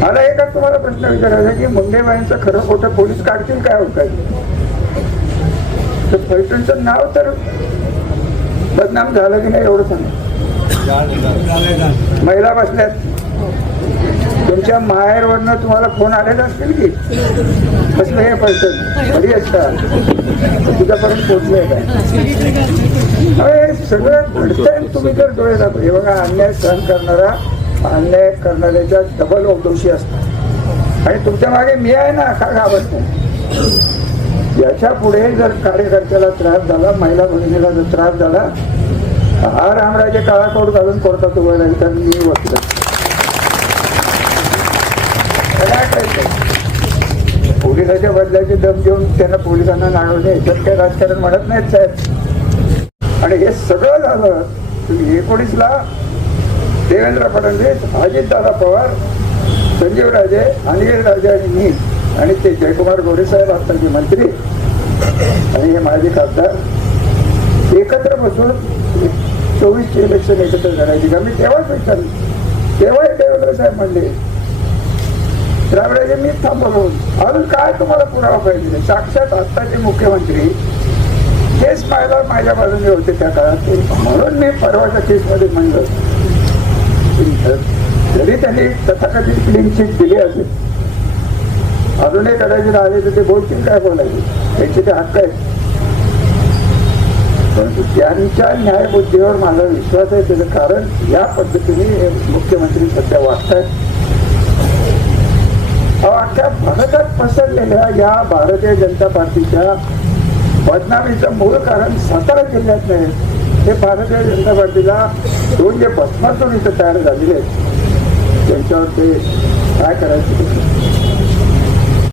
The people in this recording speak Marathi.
मला एकच तुम्हाला प्रश्न विचारायचा की मुंडेबाईंचं खरं खोटं पोलीस काढतील काय होत काय? तर पैठणचं नाव तर बदनाम झालं की नाही एवढं सांगा. महिला बसल्यात, तुमच्या माहेरवरनं तुम्हाला फोन आलेला असतील की कसलं हे पैठण घरी असता तुझ्यापर्यंत पोचलंय काय? सगळं घडतंय. तुम्ही जर डोळे दाखव, हे बघा, अन्याय सहन करणारा अन्याय करणाऱ्याच्या डबल दोषी असतात. आणि तुमच्या मागे मी आहे ना, का घाबरत नाही? याच्या पुढे जर कार्यकर्त्याला त्रास झाला, महिला भगिनीला जर त्रास झाला, हा रामराजे काळा कोट घालून कोर्टात उभं राहील तर मी वकील. पोलिसाच्या बदल्याची दम देऊन त्यांना पोलिसांना नागवणे याच्यात काही राजकारण म्हणत नाहीत साहेब. आणि हे सगळं झालं 19ला देवेंद्र फडणवीस, अजितदादा पवार, संजीव राजे, अनिल राजे आणि मी आणि ते जयकुमार गोरे साहेब आत्ताचे मंत्री आणि हे माजी खासदार एकत्र बसून 24ची इलेक्शन एकत्र करायची का? मी तेव्हाच विचारलं. तेव्हाही देवेंद्र साहेब म्हणले रामराजे मी थांबवलो. अजून काय तुम्हाला पुरावा पाहिजे? साक्षात आत्ताचे मुख्यमंत्री केस पाहायला माझ्या बाजूने होते त्या काळात, म्हणून मी परवाच्या केसमध्ये म्हणलं जरी त्यांनी तथाकथित क्लीन चिट दिली असेल, अजूनही कदाचित आले तर ते बोलतील काय बोलायचे, त्यांचे ते हक्क आहेत. परंतु त्यांच्या न्यायबुद्धीवर माझा विश्वास आहे. त्याचं कारण या पद्धतीने मुख्यमंत्री सध्या वागतायत. अख्ख्या भारतात पसरलेल्या या भारतीय जनता पार्टीच्या बदनामीचं मूळ कारण सातारा जिल्ह्यात नाही. हे भारतीय जनता पार्टीला दोन जे भस्मासूर इथं तयार झालेले आहेत त्यांच्यावर ते काय करायचं